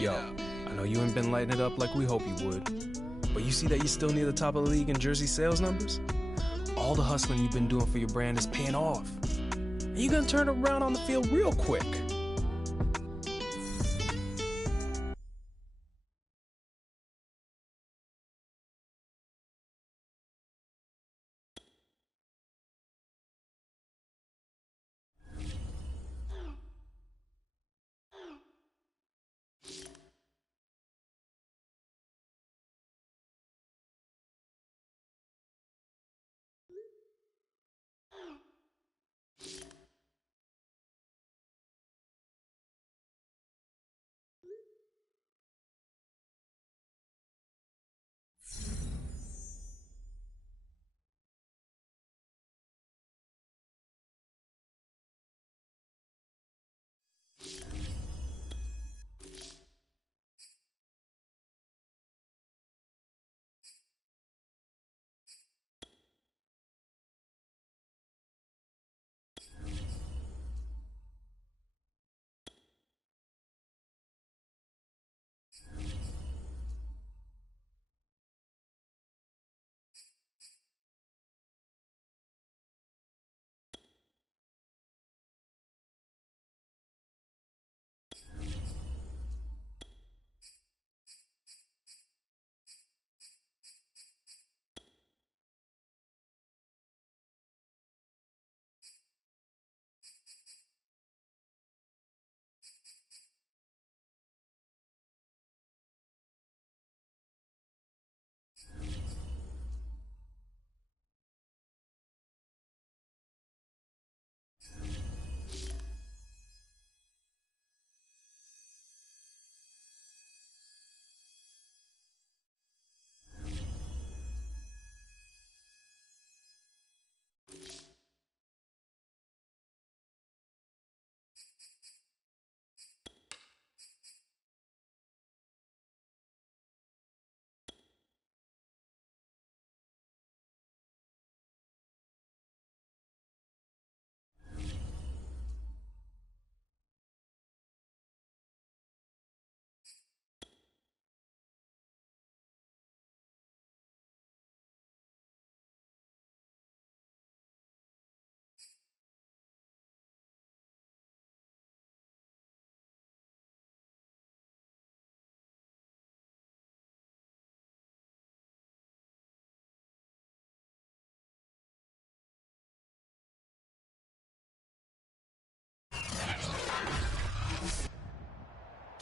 Yo, I know you ain't been lighting it up like we hope you would, but you see that you're still near the top of the league in jersey sales numbers? All the hustling you've been doing for your brand is paying off. And you're gonna turn around on the field real quick.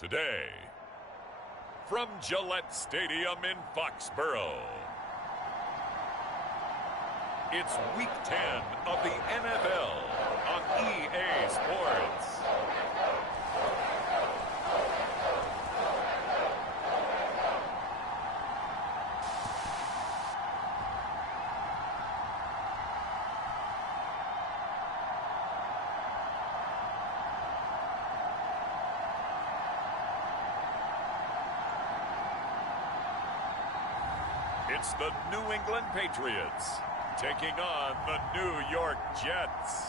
Today, from Gillette Stadium in Foxborough, it's Week 10 of the NFL on EA Sports. It's the New England Patriots taking on the New York Jets.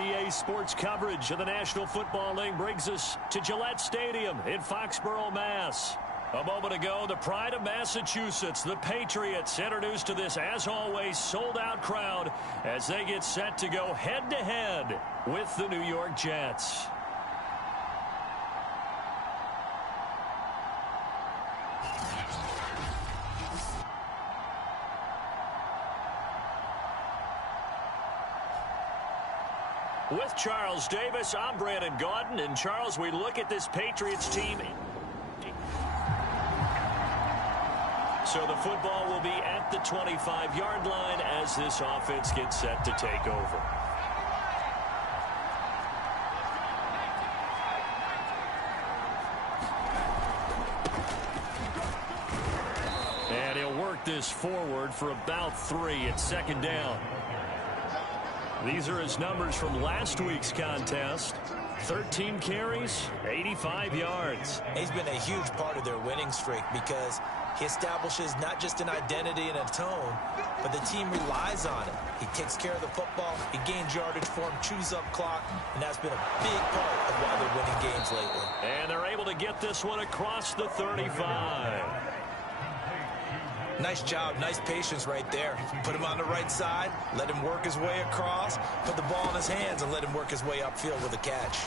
EA Sports coverage of the National Football League brings us to Gillette Stadium in Foxborough, Mass. A moment ago, the pride of Massachusetts, the Patriots, introduced to this, as always, sold-out crowd as they get set to go head-to-head with the New York Jets. With Charles Davis, I'm Brandon Gaudin. And Charles, we look at this Patriots team. So the football will be at the 25-yard line as this offense gets set to take over. And he'll work this forward for about 3 at second down. These are his numbers from last week's contest. 13 carries, 85 yards. He's been a huge part of their winning streak because he establishes not just an identity and a tone, but the team relies on it. He takes care of the football, he gains yardage for him, chews up clock, and that's been a big part of why they're winning games lately. And they're able to get this one across the 35. Nice job, nice patience right there. Put him on the right side, let him work his way across, put the ball in his hands, and let him work his way upfield with a catch.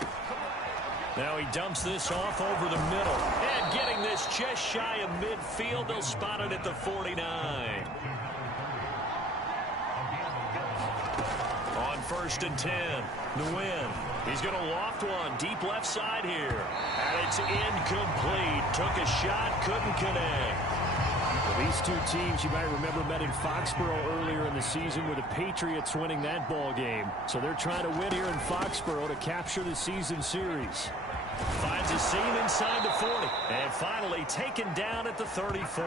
Now he dumps this off over the middle. And getting this just shy of midfield, they'll spot it at the 49. On 1st and 10, Nguyen. He's going to loft one deep left side here. And it's incomplete. Took a shot, couldn't connect. Well, these two teams, you might remember, met in Foxborough earlier in the season with the Patriots winning that ball game. So they're trying to win here in Foxborough to capture the season series. Finds a seam inside the 40. And finally taken down at the 34.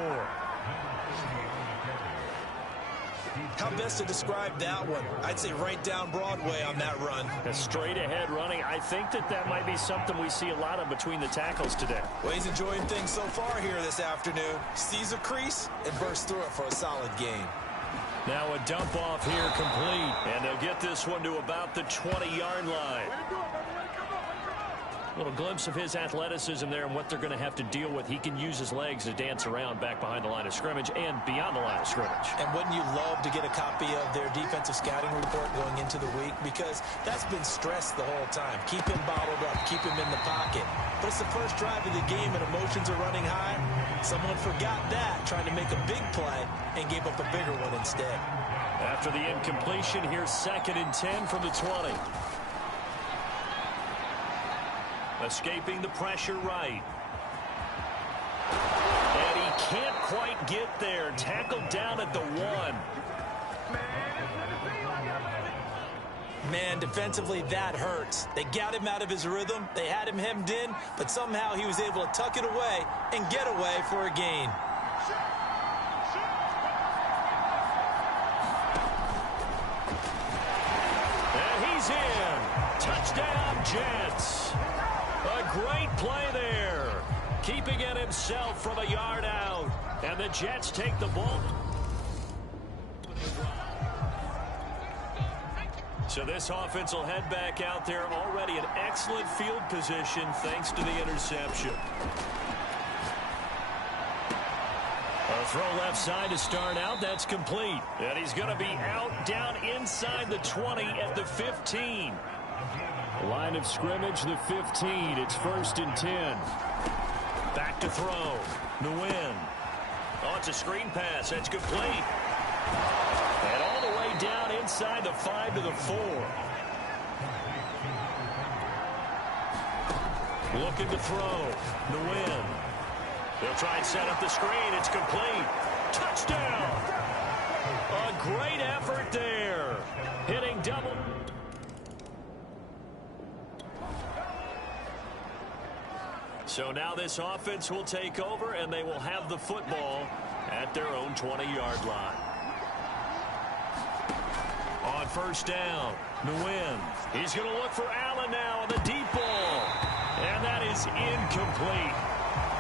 How best to describe that one? I'd say right down Broadway on that run. A straight ahead running. I think that might be something we see a lot of between the tackles today. Well, he's enjoying things so far here this afternoon. Sees a crease and bursts through it for a solid gain. Now a dump off here complete. And they'll get this one to about the 20-yard line. A little glimpse of his athleticism there and what they're going to have to deal with. He can use his legs to dance around back behind the line of scrimmage and beyond the line of scrimmage. And wouldn't you love to get a copy of their defensive scouting report going into the week? Because that's been stressed the whole time. Keep him bottled up. Keep him in the pocket. But it's the first drive of the game and emotions are running high. Someone forgot that, trying to make a big play and gave up a bigger one instead. After the incompletion, here's 2nd and 10 from the 20. Escaping the pressure right. And he can't quite get there. Tackled down at the 1. Man, defensively, that hurts. They got him out of his rhythm. They had him hemmed in, but somehow he was able to tuck it away and get away for a gain. And he's in. Touchdown, Jets. A great play there. Keeping it himself from a yard out. And the Jets take the ball. So this offense will head back out there, already in excellent field position thanks to the interception. A throw left side to start out. That's complete. And he's going to be out down inside the 20 at the 15. Line of scrimmage, the 15. It's 1st and 10. Back to throw. Nguyen. Oh, it's a screen pass. That's complete. And all the way down inside the 5 to the 4. Looking to throw. Nguyen. They'll try and set up the screen. It's complete. Touchdown. A great effort there. Hitting double. So now this offense will take over, and they will have the football at their own 20-yard line. On 1st down, Nguyen. He's going to look for Allen now on the deep ball. And that is incomplete.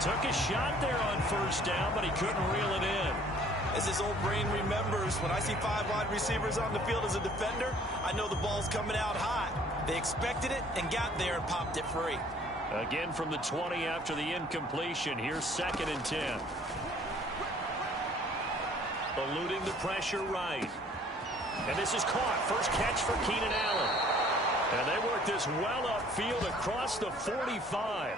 Took a shot there on 1st down, but he couldn't reel it in. As his old brain remembers, when I see 5 wide receivers on the field as a defender, I know the ball's coming out hot. They expected it and got there and popped it free. Again from the 20 after the incompletion. Here's 2nd and 10. Eluding the pressure right. And this is caught. First catch for Keenan Allen. And they work this well upfield across the 45.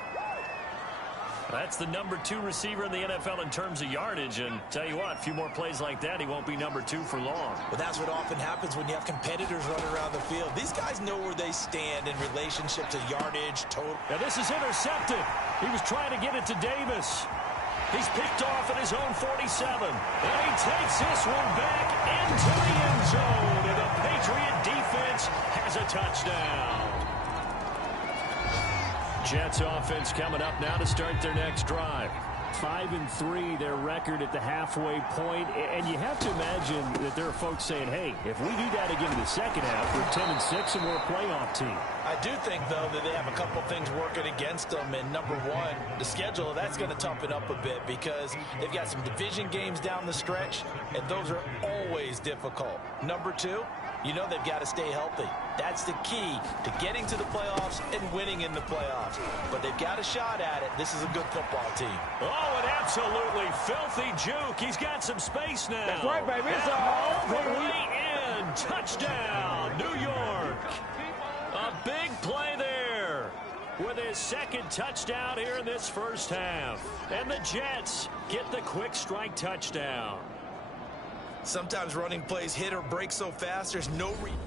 That's the number 2 receiver in the NFL in terms of yardage. And tell you what, a few more plays like that, he won't be number 2 for long. Well, that's what often happens when you have competitors running around the field. These guys know where they stand in relationship to yardage, total. Now this is intercepted. He was trying to get it to Davis. He's picked off at his own 47. And he takes this one back into the end zone. And the Patriot defense has a touchdown. Jets offense coming up now to start their next drive. 5-3, their record at the halfway point. And you have to imagine that there are folks saying, hey, if we do that again in the second half, we're 10-6 and we're a playoff team. I do think, though, that they have a couple things working against them. And number one, the schedule, that's going to toughen up a bit because they've got some division games down the stretch, and those are always difficult. Number two, you know they've got to stay healthy. That's the key to getting to the playoffs and winning in the playoffs. But they've got a shot at it. This is a good football team. Oh, an absolutely filthy juke. He's got some space now. That's right, baby. It's all the way in. Touchdown, New York. A big play there with his second touchdown here in this first half. And the Jets get the quick strike touchdown. Sometimes running plays hit or break so fast, there's no reason.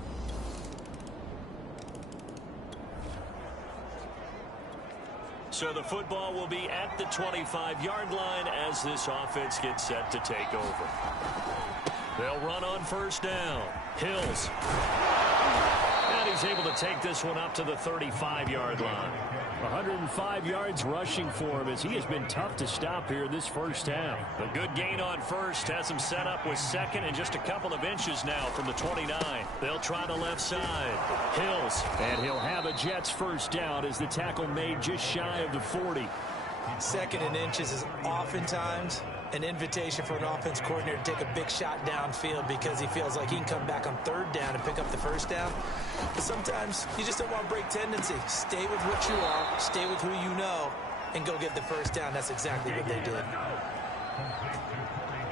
So the football will be at the 25-yard line as this offense gets set to take over. They'll run on first down. Hills. And he's able to take this one up to the 35-yard line. 105 yards rushing for him as he has been tough to stop here in this first half. A good gain on first has him set up with second and just a couple of inches now from the 29. They'll try the left side. Hills. And he'll have a Jets first down as the tackle made just shy of the 40. Second and inches is oftentimes an invitation for an offense coordinator to take a big shot downfield because he feels like he can come back on third down and pick up the first down. But sometimes you just don't want to break tendency. Stay with what you are, stay with who you know, and go get the first down. That's exactly what they did.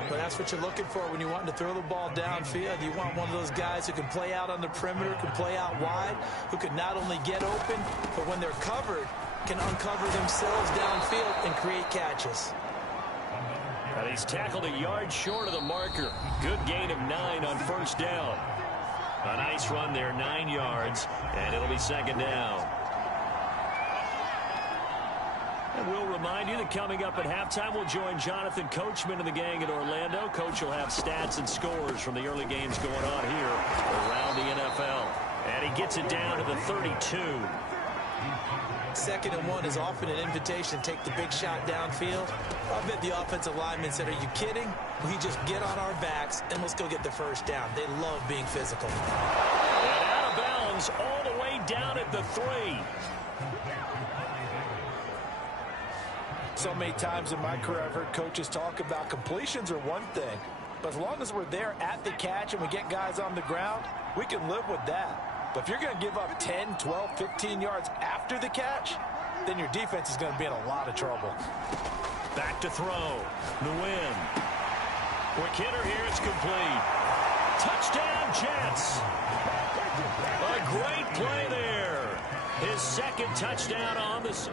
But that's what you're looking for when you want to throw the ball downfield. You want one of those guys who can play out on the perimeter, can play out wide, who can not only get open, but when they're covered, can uncover themselves downfield and create catches. And he's tackled a yard short of the marker. Good gain of 9 on first down. A nice run there, 9 yards, and it'll be second down. And we'll remind you that coming up at halftime, we'll join Jonathan Coachman and the gang in Orlando. Coach will have stats and scores from the early games going on here around the NFL. And he gets it down to the 32. Second and 1 is often an invitation to take the big shot downfield. I bet the offensive linemen said, are you kidding? We just get on our backs and let's go get the first down. They love being physical. And out of bounds all the way down at the 3. So many times in my career I've heard coaches talk about completions are one thing, but as long as we're there at the catch and we get guys on the ground, we can live with that. But if you're going to give up 10, 12, 15 yards after the catch, then your defense is going to be in a lot of trouble. Back to throw. Nguyen. Quick hitter here. It's complete. Touchdown, Jets. A great play there. His second touchdown on the...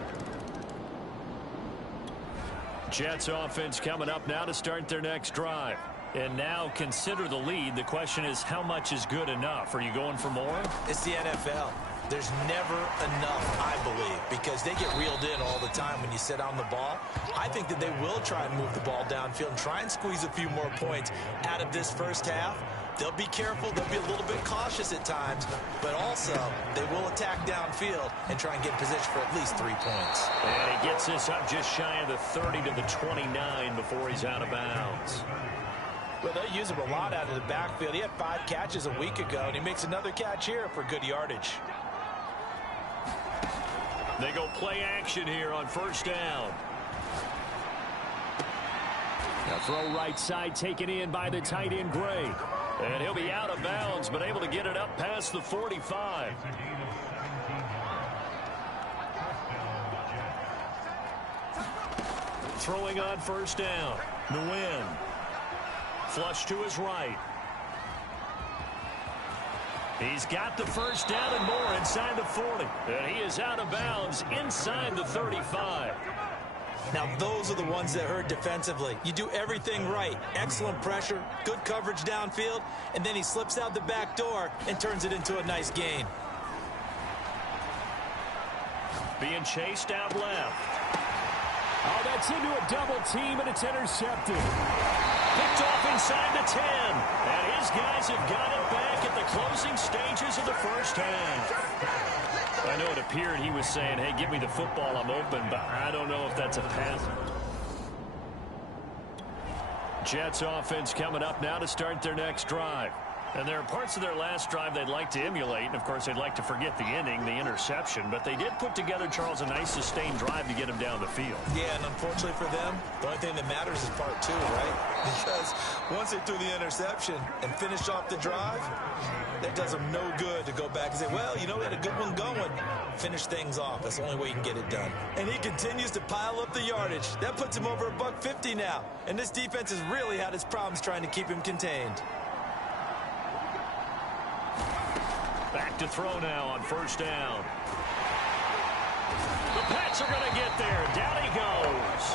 Jets offense coming up now to start their next drive. And now consider the lead. The question is, how much is good enough? Are you going for more? It's the NFL. There's never enough, I believe, because they get reeled in all the time when you sit on the ball. I think that they will try and move the ball downfield and try and squeeze a few more points out of this first half. They'll be careful. They'll be a little bit cautious at times, but also they will attack downfield and try and get in position for at least 3 points. And he gets this up just shy of the 30 to the 29 before he's out of bounds. Well, they use him a lot out of the backfield. He had 5 catches a week ago, and he makes another catch here for good yardage. They go play action here on first down. Now throw right side taken in by the tight end Gray. And he'll be out of bounds, but able to get it up past the 45. Throwing on first down. Nguyen. Flush to his right. He's got the first down and more inside the 40. And he is out of bounds inside the 35. Now, those are the ones that hurt defensively. You do everything right. Excellent pressure, good coverage downfield, and then he slips out the back door and turns it into a nice gain. Being chased out left. Oh, that's into a double team, and it's intercepted. Picked off inside the 10. And his guys have got it back at the closing stages of the first half. I know it appeared he was saying, hey, give me the football, I'm open, but I don't know if that's a pass. Jets offense coming up now to start their next drive. And there are parts of their last drive they'd like to emulate. And, of course, they'd like to forget the inning, the interception. But they did put together, Charles, a nice sustained drive to get him down the field. Yeah, and unfortunately for them, the only thing that matters is part 2, right? Because once they threw the interception and finished off the drive, that does them no good to go back and say, well, you know, we had a good one going. Finish things off. That's the only way you can get it done. And he continues to pile up the yardage. That puts him over $150 now. And this defense has really had its problems trying to keep him contained. Back to throw now on first down. The Pats are going to get there. Down he goes.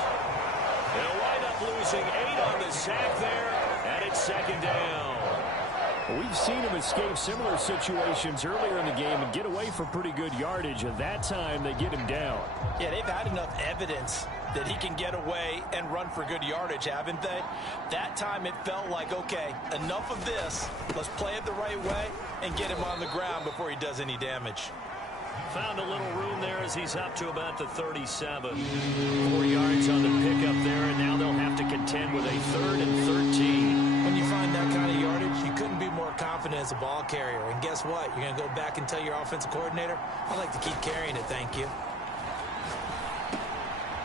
They'll wind up losing 8 on the sack there, and it's second down. We've seen him escape similar situations earlier in the game and get away for pretty good yardage, and that time they get him down. Yeah, they've had enough evidence that he can get away and run for good yardage, haven't they? That time it felt like, okay, enough of this. Let's play it the right way and get him on the ground before he does any damage. Found a little room there as he's up to about the 37. 4 yards on the pickup there, and now they'll have to contend with a 3rd and 13. When you find that kind of yardage, you couldn't be more confident as a ball carrier. And guess what? You're going to go back and tell your offensive coordinator, I'd like to keep carrying it, thank you.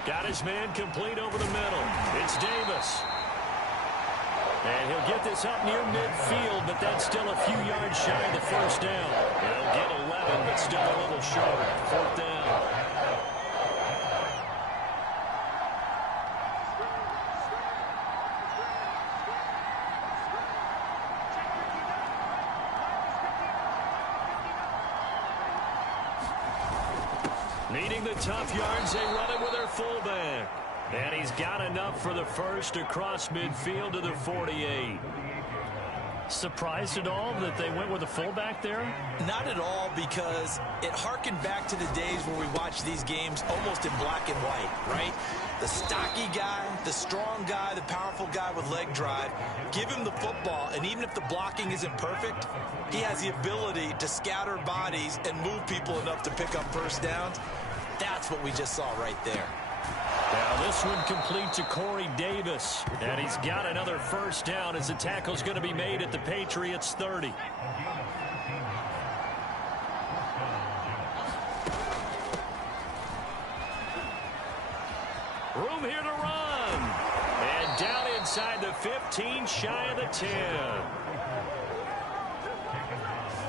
Got his man complete over the middle. It's Davis. And he'll get this up near midfield, but that's still a few yards shy of the first down. He'll get 11, but still a little short. 4th down. Needing the tough yards, they run it with their fullback. And he's got enough for the first across midfield to the 48. Surprised at all that they went with a fullback there? Not at all, because it harkened back to the days where we watched these games almost in black and white, right? The stocky guy, the strong guy, the powerful guy with leg drive. Give him the football, and even if the blocking isn't perfect, he has the ability to scatter bodies and move people enough to pick up first downs. That's what we just saw right there. Now this one complete to Corey Davis. And he's got another first down as the tackle's going to be made at the Patriots 30. Room here to run. And down inside the 15, shy of the 10.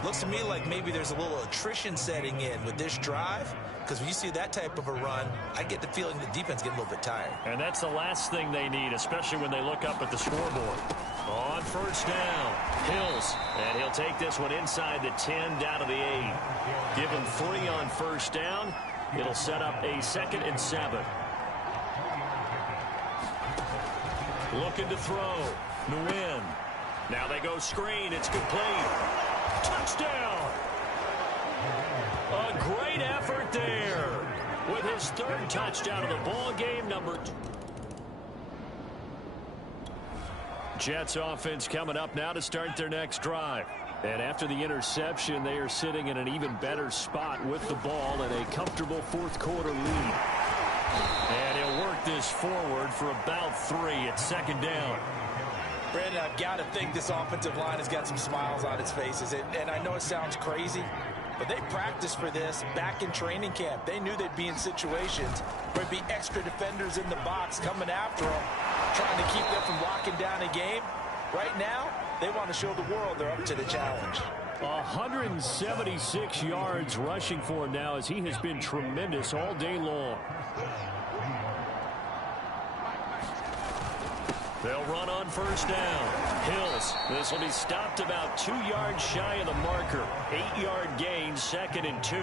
Looks to me like maybe there's a little attrition setting in with this drive. Because when you see that type of a run, I get the feeling the defense getting a little bit tired. And that's the last thing they need, especially when they look up at the scoreboard. On first down, Hills. And he'll take this one inside the 10, down to the 8. Give him 3 on first down. It'll set up a 2nd and 7. Looking to throw. Nguyen. Now they go screen. It's complete. Touchdown. A great effort there with his 3rd touchdown of the ball game, number 2. Jets offense coming up now to start their next drive. And after the interception, they are sitting in an even better spot with the ball and a comfortable 4th quarter lead. And he'll work this forward for about 3 at 2nd down. Brandon, I've got to think this offensive line has got some smiles on its faces. And I know it sounds crazy, but they practiced for this back in training camp. They knew they'd be in situations where there'd be extra defenders in the box coming after them, trying to keep them from locking down a game. Right now, they want to show the world they're up to the challenge. 176 yards rushing for him now, as he has been tremendous all day long. They'll run on first down. Hills. This will be stopped about 2 yards shy of the marker. 8-yard gain, 2nd and 2.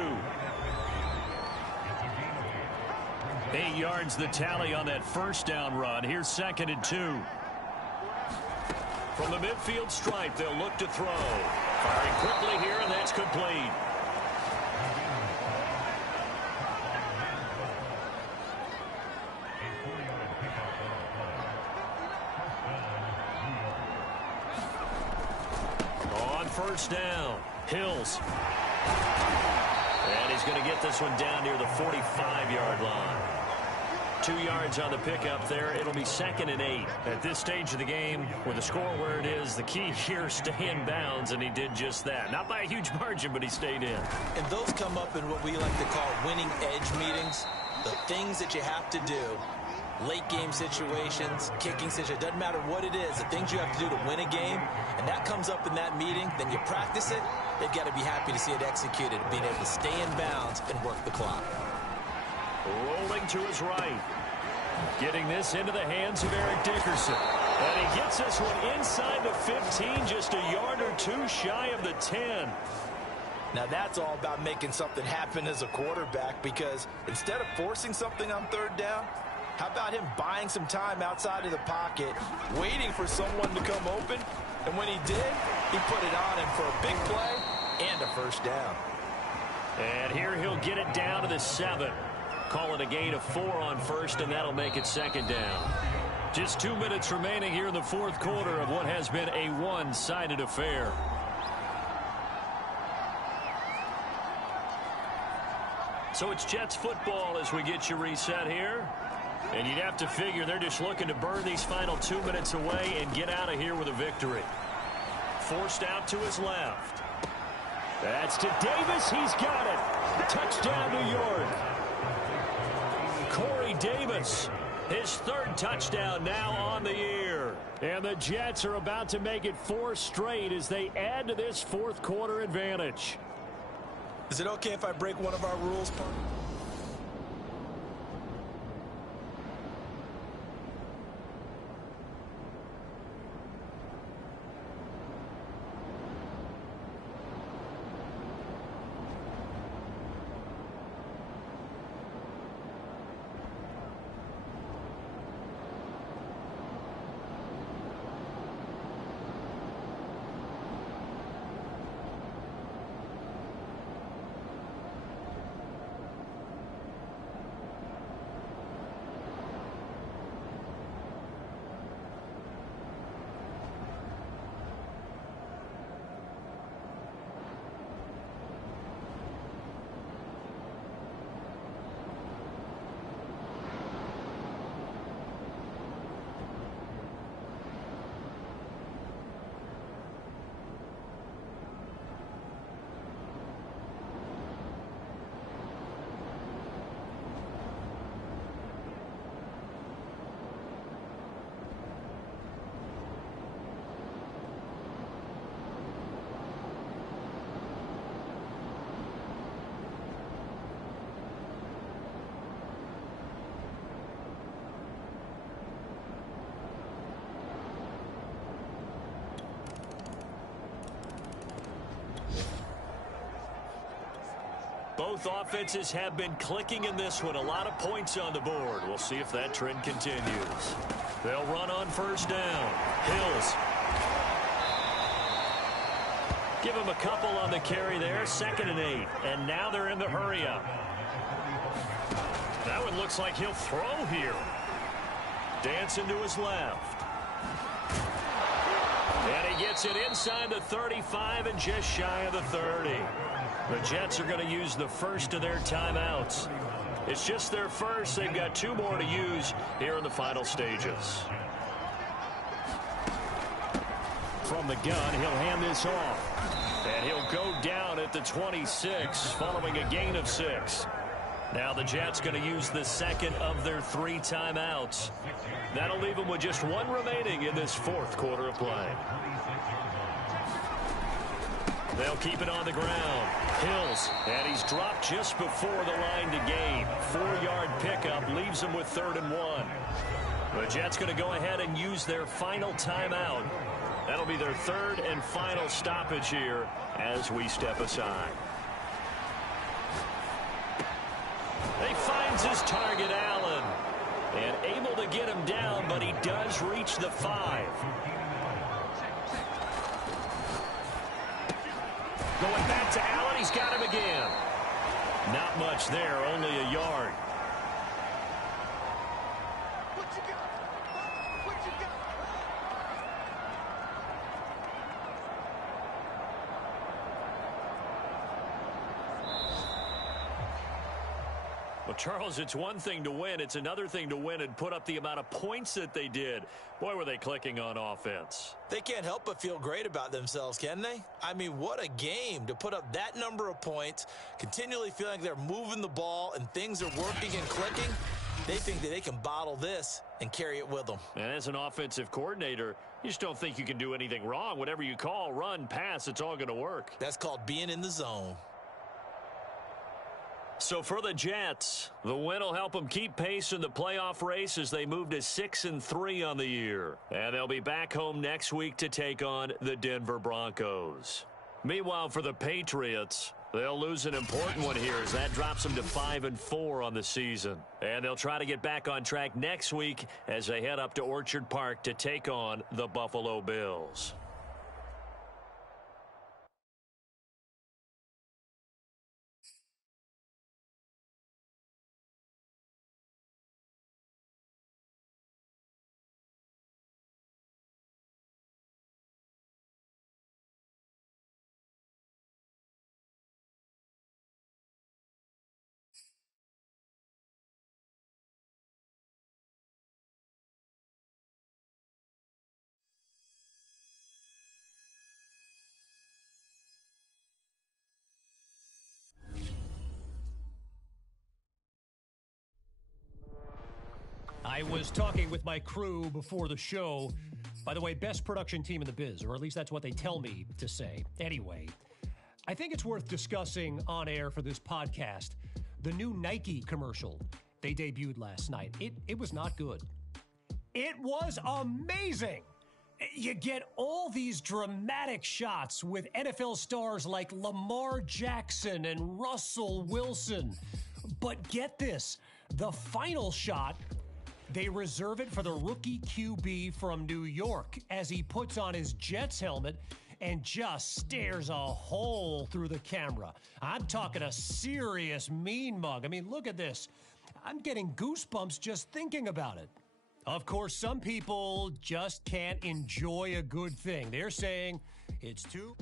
8 yards the tally on that first down run. Here's 2nd and 2. From the midfield stripe, they'll look to throw. Firing quickly here, and that's complete. First down, Hills. And he's going to get this one down near the 45-yard line. 2 yards on the pickup there. It'll be 2nd and 8. At this stage of the game, with the score where it is, the key here, stay in bounds, and he did just that. Not by a huge margin, but he stayed in. And those come up in what we like to call winning edge meetings. The things that you have to do, late game situations, kicking situations, doesn't matter what it is, the things you have to do to win a game, and that comes up in that meeting, then you practice it, they've got to be happy to see it executed, being able to stay in bounds and work the clock. Rolling to his right. Getting this into the hands of Eric Dickerson. And he gets this one inside the 15, just a yard or two shy of the 10. Now that's all about making something happen as a quarterback, because instead of forcing something on 3rd down, how about him buying some time outside of the pocket, waiting for someone to come open, and when he did, he put it on him for a big play and a 1st down. And here he'll get it down to the 7. Call it a gain of 4 on 1st, and that'll make it 2nd down. Just 2 minutes remaining here in the 4th quarter of what has been a one-sided affair. So it's Jets football as we get you reset here. And you'd have to figure they're just looking to burn these final 2 minutes away and get out of here with a victory. Forced out to his left. That's to Davis. He's got it. Touchdown, New York. Corey Davis, his 3rd touchdown now on the year. And the Jets are about to make it 4 straight as they add to this 4th quarter advantage. Is it okay if I break one of our rules? Both offenses have been clicking in this one. A lot of points on the board. We'll see if that trend continues. They'll run on 1st down. Hills. Give him a couple on the carry there. 2nd and 8. And now they're in the hurry up. That one looks like he'll throw here. Dancing to his left. And he gets it inside the 35 and just shy of the 30. The Jets are going to use the 1st of their timeouts. It's just their 1st. They've got 2 more to use here in the final stages. From the gun, he'll hand this off. And he'll go down at the 26 following a gain of 6. Now the Jets going to use the 2nd of their 3 timeouts. That'll leave them with just 1 remaining in this 4th quarter of play. They'll keep it on the ground. Hills, and he's dropped just before the line to gain. 4-yard pickup leaves him with 3rd and 1. The Jets going to go ahead and use their final timeout. That'll be their 3rd and final stoppage here as we step aside. He finds his target, Allen, and able to get him down, but he does reach the 5. Going back to Allen. He's got him again. Not much there, only a yard. Well, Charles, it's one thing to win. It's another thing to win and put up the amount of points that they did. Boy, were they clicking on offense. They can't help but feel great about themselves, can they? I mean, what a game to put up that number of points, continually feeling like they're moving the ball and things are working and clicking. They think that they can bottle this and carry it with them. And as an offensive coordinator, you just don't think you can do anything wrong. Whatever you call, run, pass, it's all going to work. That's called being in the zone. So for the Jets, the win will help them keep pace in the playoff race as they move to 6-3 on the year. And they'll be back home next week to take on the Denver Broncos. Meanwhile, for the Patriots, they'll lose an important one here as that drops them to 5-4 on the season. And they'll try to get back on track next week as they head up to Orchard Park to take on the Buffalo Bills. I was talking with my crew before the show. By the way, best production team in the biz, or at least that's what they tell me to say. Anyway, I think it's worth discussing on air for this podcast the new Nike commercial they debuted last night. It was not good. It was amazing. You get all these dramatic shots with NFL stars like Lamar Jackson and Russell Wilson. But get this, the final shot, they reserve it for the rookie QB from New York as he puts on his Jets helmet and just stares a hole through the camera. I'm talking a serious mean mug. I mean, look at this. I'm getting goosebumps just thinking about it. Of course, some people just can't enjoy a good thing. They're saying it's too...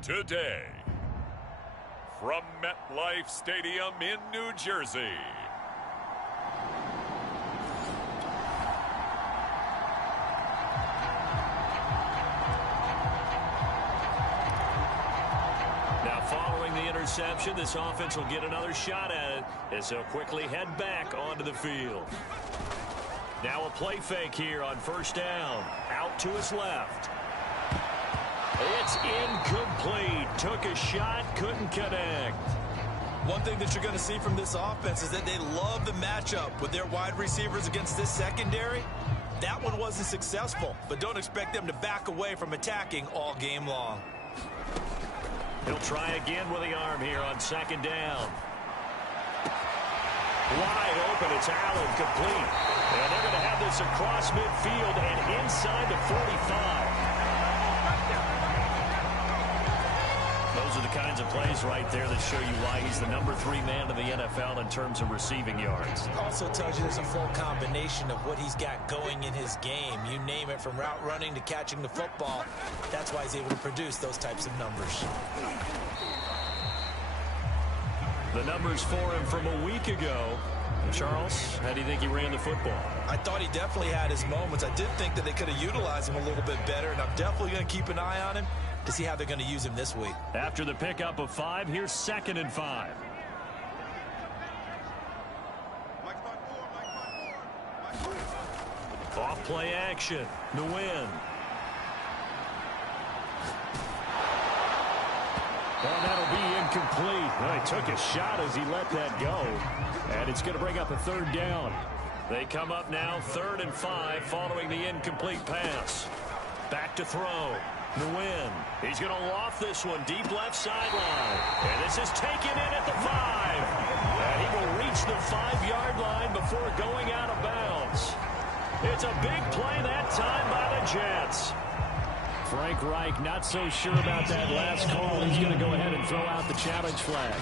Today, from MetLife Stadium in New Jersey, now following the interception, this offense will get another shot at it as they'll quickly head back onto the field. Now a play fake here on first down. Out to his left. It's incomplete. Took a shot, couldn't connect. One thing that you're going to see from this offense is that they love the matchup with their wide receivers against this secondary. That one wasn't successful, but don't expect them to back away from attacking all game long. He'll try again with the arm here on second down. Wide open, it's Allen, complete. And they're going to have this across midfield and inside the 45. Those are the kinds of plays right there that show you why he's the #3 man in the NFL in terms of receiving yards. Also tells you there's a full combination of what he's got going in his game. You name it, from route running to catching the football. That's why he's able to produce those types of numbers. The numbers for him from a week ago. Charles, how do you think he ran the football? I thought he definitely had his moments. I did think that they could have utilized him a little bit better, and I'm definitely going to keep an eye on him to see how they're going to use him this week. After the pickup of 5, here's 2nd and 5. Off play action. Nguyen. Well, that'll be incomplete. Well, he took a shot as he let that go. And it's going to bring up a 3rd down. They come up now 3rd and 5 following the incomplete pass. Back to throw. Nguyen. He's going to loft this one deep left sideline. And this is taken in at the 5. And he will reach the 5-yard line before going out of bounds. It's a big play that time by the Jets. Frank Reich not so sure about that last call. He's going to go ahead and throw out the challenge flag.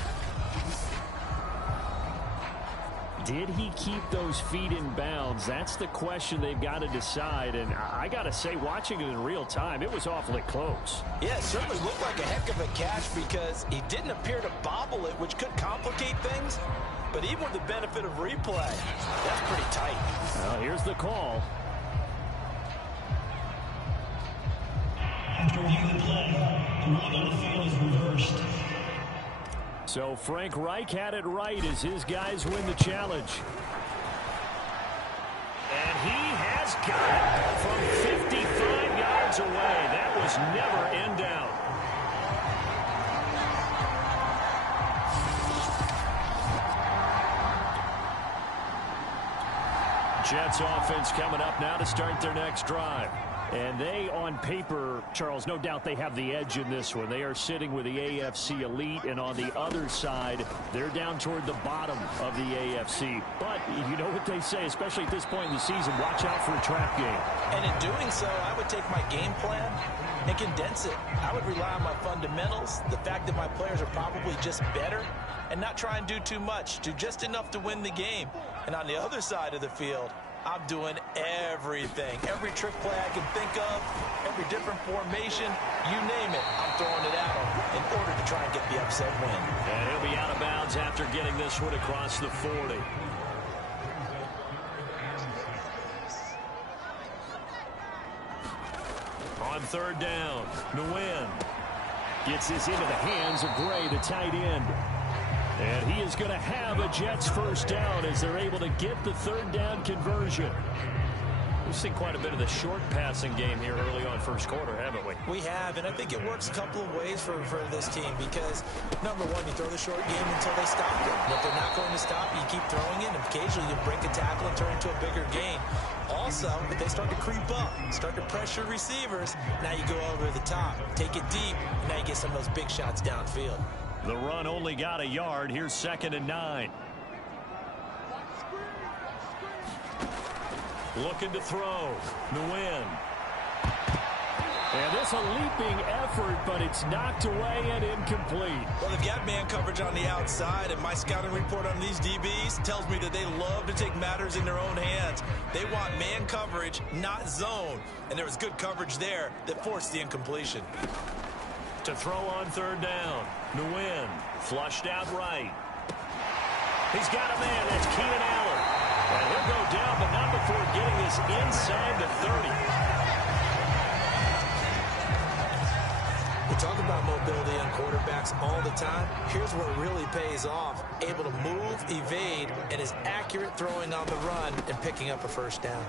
Did he keep those feet in bounds? That's the question they've got to decide. And I got to say, watching it in real time, it was awfully close. Yeah, it certainly looked like a heck of a catch because he didn't appear to bobble it, which could complicate things. But even with the benefit of replay, that's pretty tight. Well, here's the call. After reviewing the play, the ruling on the field is reversed. So Frank Reich had it right as his guys win the challenge. And he has got it from 55 yards away. That was never in doubt. Jets offense coming up now to start their next drive. And they, on paper, Charles, no doubt they have the edge in this one. They are sitting with the AFC elite, and on the other side, they're down toward the bottom of the AFC. But you know what they say, especially at this point in the season, watch out for a trap game. And in doing so, I would take my game plan and condense it. I would rely on my fundamentals, the fact that my players are probably just better, and not try and do too much, do just enough to win the game. And on the other side of the field, I'm doing everything. Every trick play I can think of, every different formation, you name it, I'm throwing it at him in order to try and get the upset win. And he'll be out of bounds after getting this one across the 40. On 3rd down, Nguyen gets this into the hands of Gray, the tight end. And he is going to have a Jets first down as they're able to get the 3rd down conversion. We've seen quite a bit of the short passing game here early on first quarter, haven't we? We have, and I think it works a couple of ways for this team because, number one, you throw the short game until they stop it. And if they're not going to stop, you keep throwing it, and occasionally you break a tackle and turn into a bigger gain. Also, if they start to creep up, start to pressure receivers, now you go over the top, take it deep, and now you get some of those big shots downfield. The run only got a yard. Here's 2nd and 9. Looking to throw. Nguyen. And this a leaping effort, but it's knocked away and incomplete. Well, they've got man coverage on the outside, and my scouting report on these DBs tells me that they love to take matters in their own hands. They want man coverage, not zone. And there was good coverage there that forced the incompletion. To throw on 3rd down. Nguyen flushed out right. He's got a man. That's Keenan Allen. And he'll go down, but not before getting this inside the 30. We talk about mobility on quarterbacks all the time. Here's where it really pays off. Able to move, evade, and is accurate throwing on the run and picking up a first down.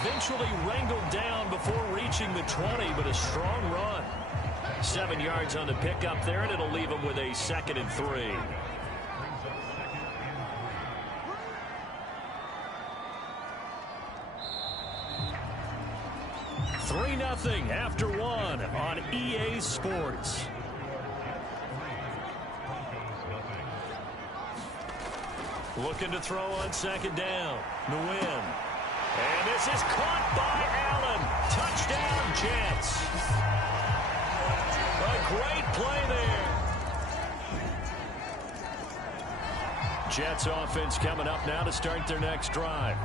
Eventually wrangled down before reaching the 20, but a strong run. 7 yards on the pickup there, and it'll leave him with a 2nd and 3. Nothing after 1 on EA Sports. Looking to throw on second down. Nguyen. And this is caught by Allen. Touchdown, Jets. A great play there. Jets offense coming up now to start their next drive.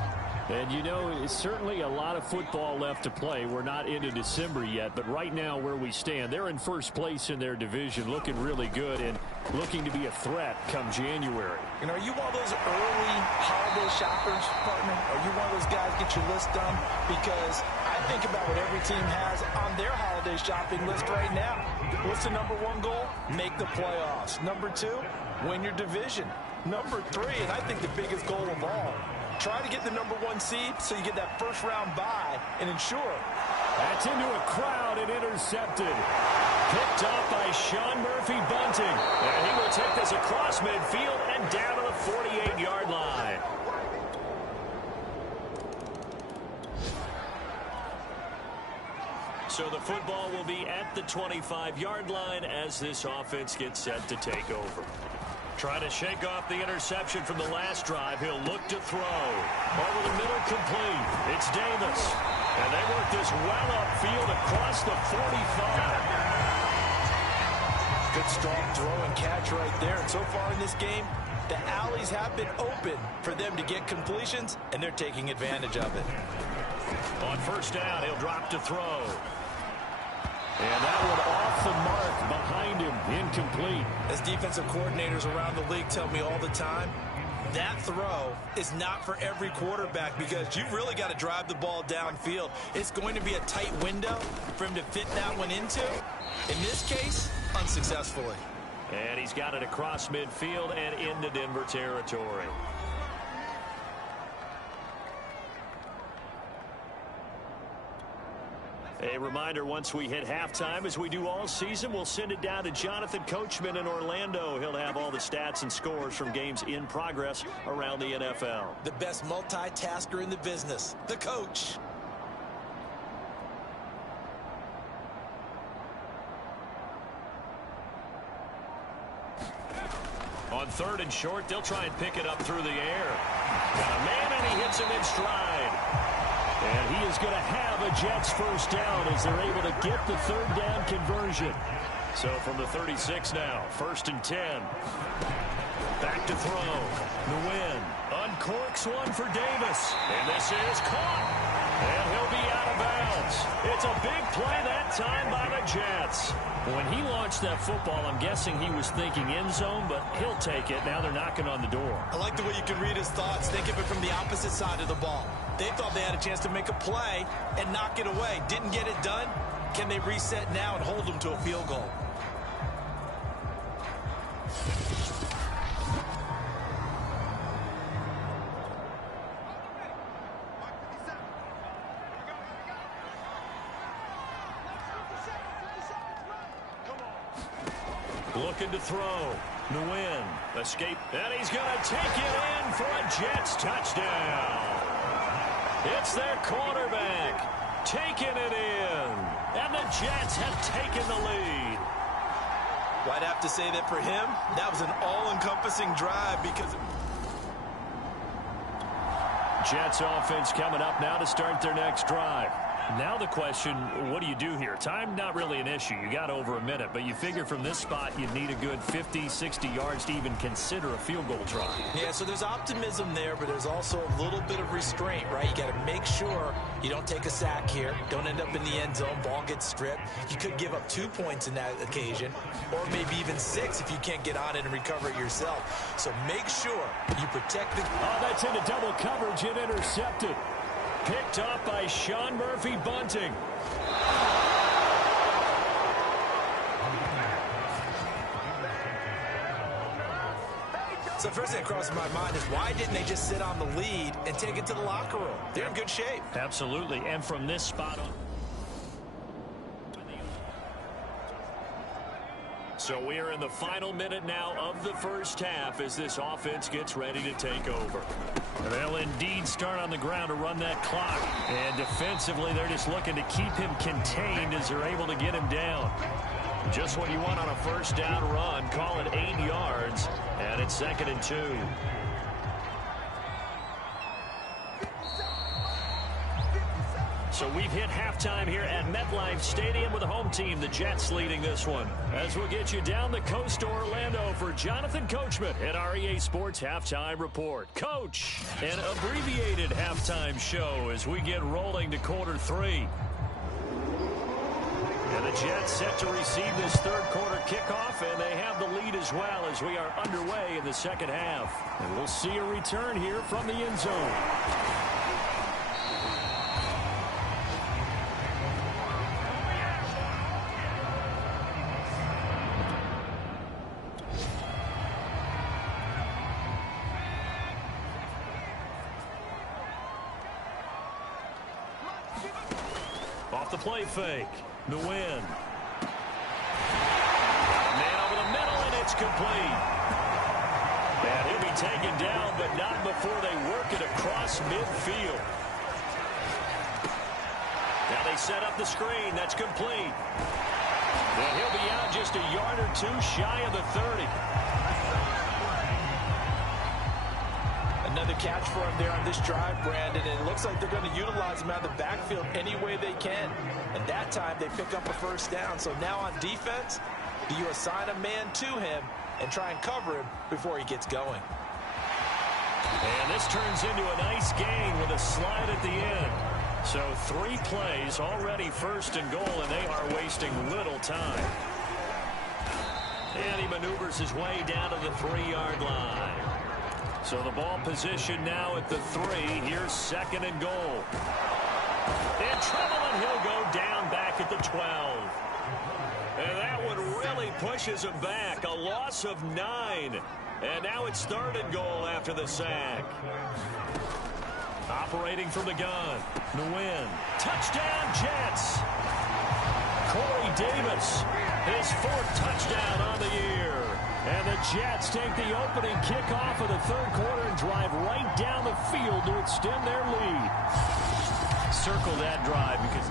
And, you know, it's certainly a lot of football left to play. We're not into December yet, but right now where we stand, they're in first place in their division, looking really good and looking to be a threat come January. And are you one of those early holiday shoppers, partner? Are you one of those guys get your list done? Because I think about what every team has on their holiday shopping list right now. What's the number one goal? Make the playoffs. Number two, win your division. Number three, and I think the biggest goal of all, try to get the number one seed so you get that first round bye and ensure. That's into a crowd and intercepted. Picked up by Sean Murphy-Bunting. And he will take this across midfield and down to the 48-yard line. So the football will be at the 25-yard line as this offense gets set to take over. Trying to shake off the interception from the last drive. He'll look to throw. Over the middle, complete. It's Davis. And they work this well upfield across the 45. Good strong throw and catch right there. And so far in this game, the alleys have been open for them to get completions, and they're taking advantage of it. On first down, he'll drop to throw. And that one off the mark behind him, incomplete. As defensive coordinators around the league tell me all the time, that throw is not for every quarterback because you've really got to drive the ball downfield. It's going to be a tight window for him to fit that one into. In this case, unsuccessfully. And he's got it across midfield and into Denver territory. A reminder, once we hit halftime, as we do all season, we'll send it down to Jonathan Coachman in Orlando. He'll have all the stats and scores from games in progress around the NFL. The best multitasker in the business, the coach. On third and short, they'll try and pick it up through the air. Got a man, and he hits him in stride. And he is going to have a Jets first down as they're able to get the third down conversion. So from the 36 now, 1st and 10. Back to throw. Nguyen uncorks one for Davis. And this is caught. And he'll be out of bounds. It's a big play that time by the Jets. When he launched that football, I'm guessing he was thinking end zone, but he'll take it. Now they're knocking on the door. I like the way you can read his thoughts. Think of it from the opposite side of the ball. They thought they had a chance to make a play and knock it away. Didn't get it done. Can they reset now and hold them to a field goal? Looking to throw. Nguyen. Escape. And he's going to take it in for a Jets touchdown. It's their quarterback taking it in. And the Jets have taken the lead. Well, I'd have to say that for him, that was an all-encompassing drive because... Jets offense coming up now to start their next drive. Now the question, what do you do here? Time, not really an issue. You got over a minute, but you figure from this spot you'd need a good 50, 60 yards to even consider a field goal try. Yeah, so there's optimism there, but there's also a little bit of restraint, right? You got to make sure you don't take a sack here, don't end up in the end zone, ball gets stripped. You could give up 2 points in that occasion, or maybe even 6 if you can't get on it and recover it yourself. So make sure you protect the... Oh, that's into double coverage and intercepted. Picked up by Sean Murphy-Bunting. So first thing that crosses my mind is why didn't they just sit on the lead and take it to the locker room? They're in good shape. Absolutely, and from this spot on. So we are in the final minute now of the first half as this offense gets ready to take over. They'll indeed start on the ground to run that clock. And defensively, they're just looking to keep him contained as they're able to get him down. Just what you want on a first down run. Call it 8 yards. And it's 2nd and 2. So we've hit halftime here at MetLife Stadium with the home team, the Jets, leading this one. As we'll get you down the coast to Orlando for Jonathan Coachman at our EA Sports Halftime Report. Coach, an abbreviated halftime show as we get rolling to quarter 3. And the Jets set to receive this third quarter kickoff, and they have the lead as well as we are underway in the second half. And we'll see a return here from the end zone. Off the play fake. Nguyen. Man over the middle, and it's complete. And he'll be taken down, but not before they work it across midfield. Now they set up the screen. That's complete. And he'll be out just a yard or two shy of the 30. Another catch for him there on this drive, Brandon, and it looks like they're going to utilize him out of the backfield any way they can. And that time they pick up a first down. So now on defense, do you assign a man to him and try and cover him before he gets going? And this turns into a nice gain with a slide at the end. So 3 plays, already first and goal, and they are wasting little time. And he maneuvers his way down to the 3-yard line. So the ball position now at the 3. Here's second and goal. In trouble, and he'll go down back at the 12. And that one really pushes him back. A loss of 9. And now it's third and goal after the sack. Operating from the gun. Nguyen. Touchdown, Jets. Corey Davis, his 4th touchdown on the year. And the Jets take the opening kickoff of the third quarter and drive right down the field to extend their lead. Circle that drive because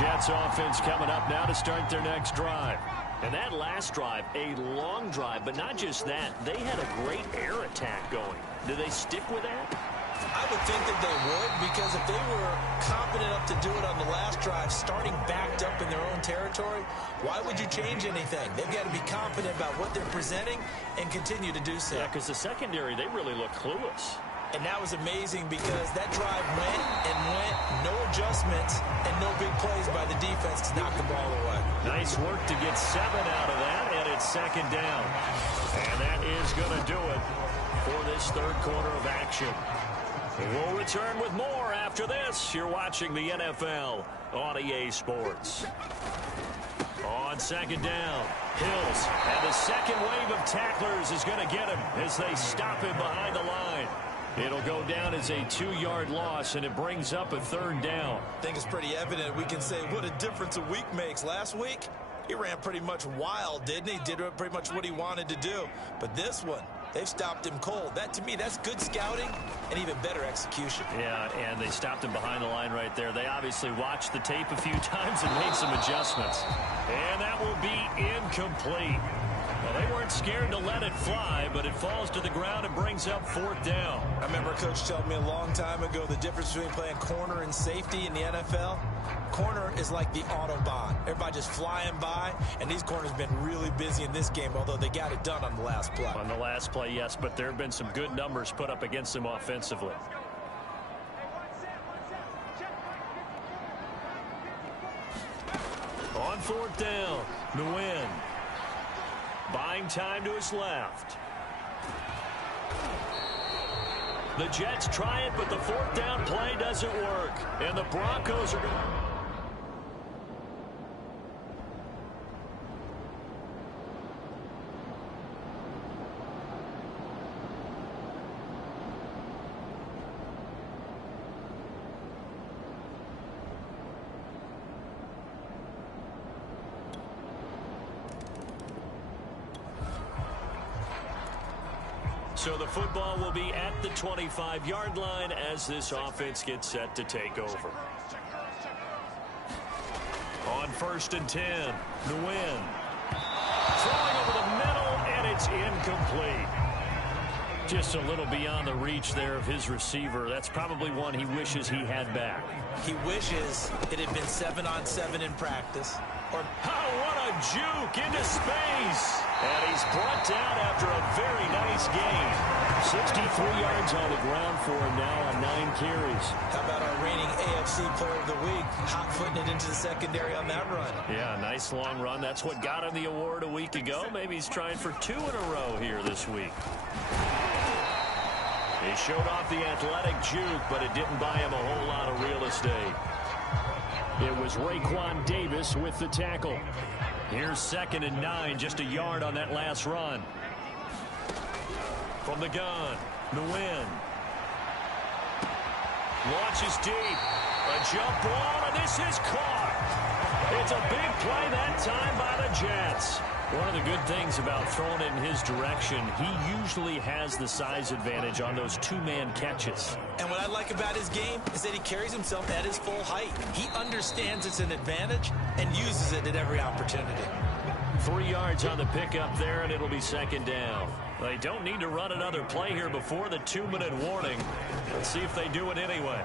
Jets offense coming up now to start their next drive. And that last drive, a long drive, but not just that. They had a great air attack going. Do they stick with that? I would think that they would, because if they were confident enough to do it on the last drive, starting backed up in their own territory, why would you change anything? They've got to be confident about what they're presenting and continue to do so. Yeah, because the secondary, they really look clueless. And that was amazing because that drive went and went, no adjustments, and no big plays by the defense to knock the ball away. Nice work to get 7 out of that, and it's second down. And that is going to do it for this third quarter of action. We'll return with more after this. You're watching the NFL on EA Sports. On second down, Hills, and the second wave of tacklers is going to get him as they stop him behind the line. It'll go down as a 2-yard loss, and it brings up a third down. I think it's pretty evident. We can say what a difference a week makes. Last week, he ran pretty much wild, didn't he? Did pretty much what he wanted to do. But this one, they've stopped him cold. That, to me, that's good scouting and even better execution. Yeah, and they stopped him behind the line right there. They obviously watched the tape a few times and made some adjustments. And that will be incomplete. Well, they weren't scared to let it fly, but it falls to the ground and brings up 4th down. I remember Coach telling me a long time ago the difference between playing corner and safety in the NFL. Corner is like the Autobahn. Everybody just flying by, and these corners have been really busy in this game, although they got it done on the last play. On the last play, yes, but there have been some good numbers put up against them offensively. On 4th down, Nguyen. Buying time to his left. The Jets try it, but the 4th down play doesn't work. And the Broncos are going to... So the football will be at the 25-yard line as this offense gets set to take over. On 1st and 10, Nguyen. Throwing over the middle, and it's incomplete. Just a little beyond the reach there of his receiver. That's probably one he wishes he had back. He wishes it had been 7-on-7 in practice. Oh, what a juke into space. And he's brought down after a very nice gain. 63 yards on the ground for him now on 9 carries. How about our reigning AFC Player of the Week, hot-footing it into the secondary on that run? Yeah, nice long run. That's what got him the award a week ago. Maybe he's trying for 2 in a row here this week. He showed off the athletic juke, but it didn't buy him a whole lot of real estate. It was Raekwon Davis with the tackle. Here's 2nd and 9, just a yard on that last run. From the gun, Nguyen. Launches deep. A jump ball, and this is caught. It's a big play that time by the Jets. One of the good things about throwing it in his direction, he usually has the size advantage on those 2-man catches. And what I like about his game is that he carries himself at his full height. He understands it's an advantage and uses it at every opportunity. 3 yards on the pickup there, and it'll be 2nd down. They don't need to run another play here before the 2-minute warning. Let's see if they do it anyway.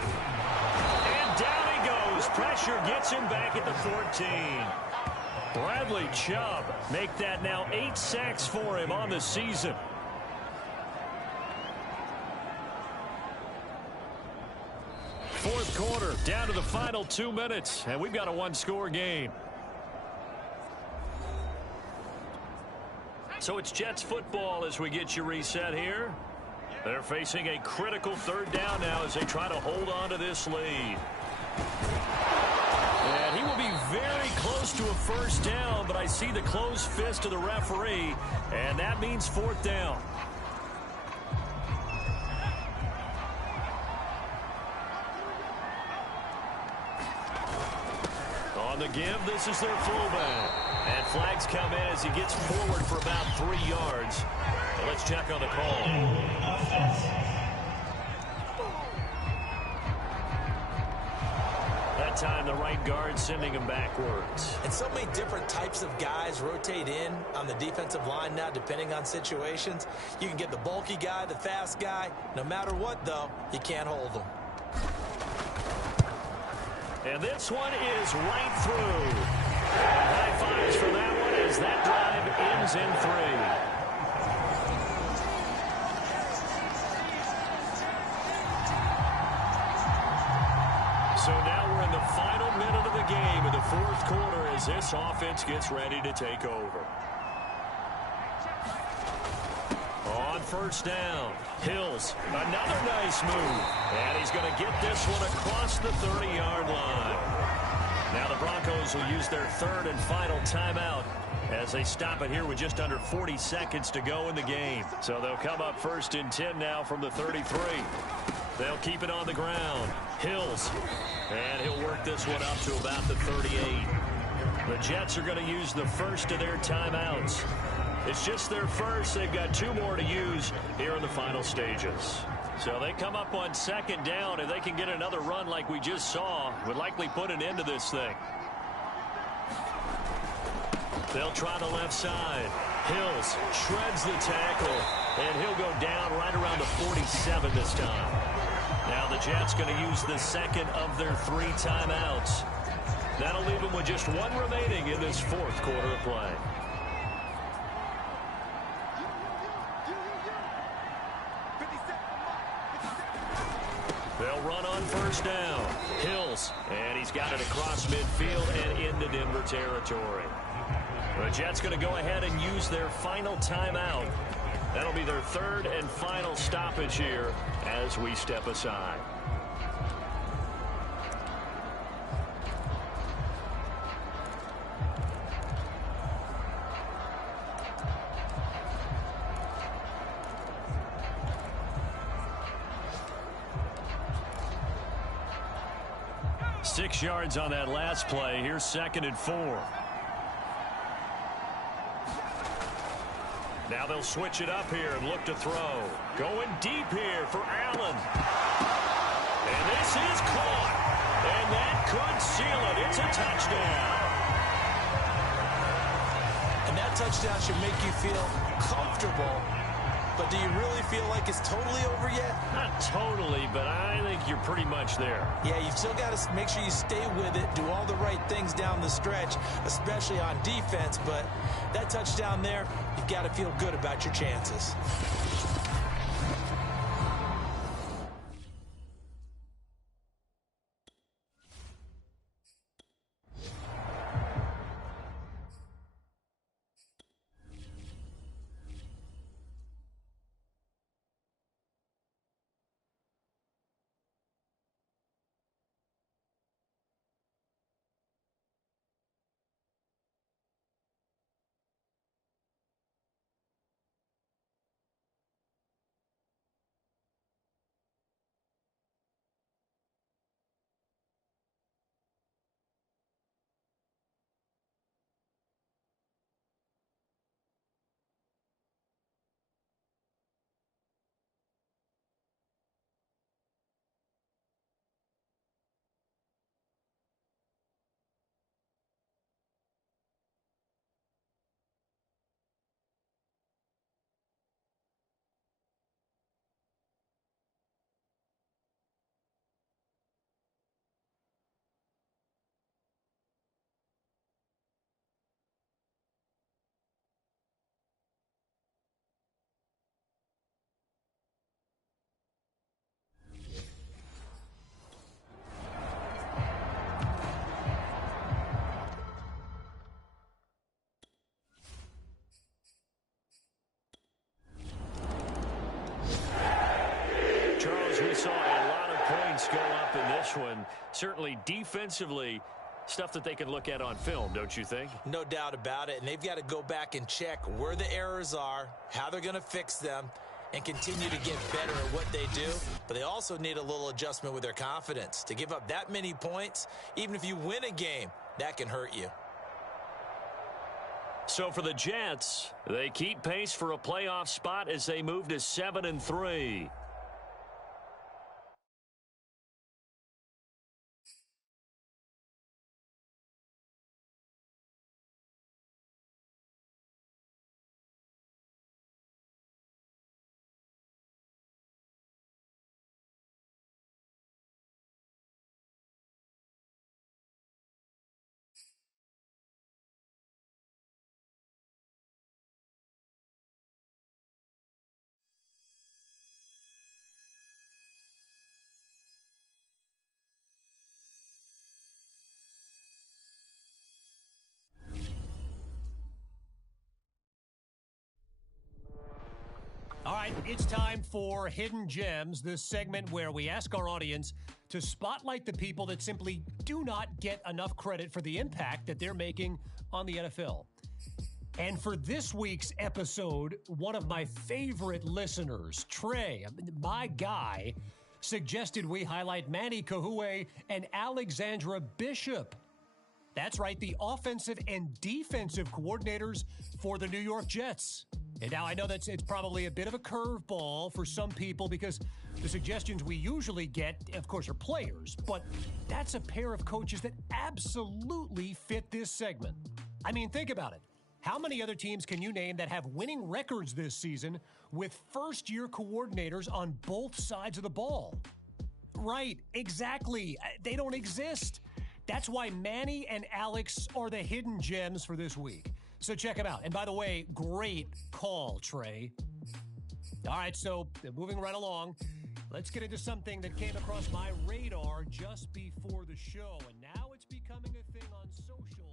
And down he goes. Pressure gets him back at the 14. Bradley Chubb make that now 8 sacks for him on the season. Fourth quarter, down to the final 2 minutes, and we've got a 1-score game. So it's Jets football as we get you reset here. They're facing a critical 3rd down now as they try to hold on to this lead. And he will be very close to a 1st down, but I see the closed fist of the referee, and that means 4th down. On the give, this is their fullback. And flags come in as he gets forward for about 3 yards. So let's check on the call. That time the right guard sending him backwards. And so many different types of guys rotate in on the defensive line now depending on situations. You can get the bulky guy, the fast guy. No matter what, though, you can't hold them. And this one is right through. High fives for that one as that drive ends in 3. So now we're in the final minute of the game in the 4th quarter as this offense gets ready to take over. On 1st down, Hills, another nice move. And he's going to get this one across the 30-yard line. Now the Broncos will use their 3rd and final timeout as they stop it here with just under 40 seconds to go in the game. So they'll come up 1st and 10 now from the 33. They'll keep it on the ground. Hills. And he'll work this one up to about the 38. The Jets are going to use the 1st of their timeouts. It's just their 1st. They've got 2 more to use here in the final stages. So they come up on 2nd down. If they can get another run like we just saw, would likely put an end to this thing. They'll try the left side. Hills shreds the tackle, and he'll go down right around the 47 this time. Now the Jets going to use the 2nd of their 3 timeouts. That'll leave them with just 1 remaining in this 4th quarter of play. They'll run on 1st down. Hills, and he's got it across midfield and into Denver territory. The Jets going to go ahead and use their final timeout. That'll be their 3rd and final stoppage here as we step aside. Six yards on that last play. Here's 2nd and 4. Now they'll switch it up here and look to throw. Going deep here for Allen. And this is caught. And that could seal it. It's a touchdown. And that touchdown should make you feel comfortable but do you really feel like it's totally over yet? Not totally, but I think you're pretty much there. Yeah, you've still got to make sure you stay with it, do all the right things down the stretch, especially on defense, but that touchdown there, you've got to feel good about your chances. Charles, we saw a lot of points go up in this one. Certainly defensively, stuff that they can look at on film, don't you think? No doubt about it, and they've got to go back and check where the errors are, how they're going to fix them, and continue to get better at what they do. But they also need a little adjustment with their confidence. To give up that many points, even if you win a game, that can hurt you. So for the Jets, they keep pace for a playoff spot as they move to 7-3. All right, it's time for Hidden Gems, this segment where we ask our audience to spotlight the people that simply do not get enough credit for the impact that they're making on the NFL. And for this week's episode, one of my favorite listeners, Trey, my guy, suggested we highlight Manny Kahue and Alexandra Bishop. That's right, the offensive and defensive coordinators for the New York Jets. And now I know it's probably a bit of a curveball for some people because the suggestions we usually get, of course, are players. But that's a pair of coaches that absolutely fit this segment. I mean, think about it. How many other teams can you name that have winning records this season with first-year coordinators on both sides of the ball? Right, exactly. They don't exist. That's why Manny and Alex are the hidden gems for this week. So check them out. And by the way, great call, Trey. All right, so moving right along, let's get into something that came across my radar just before the show. And now it's becoming a thing on social.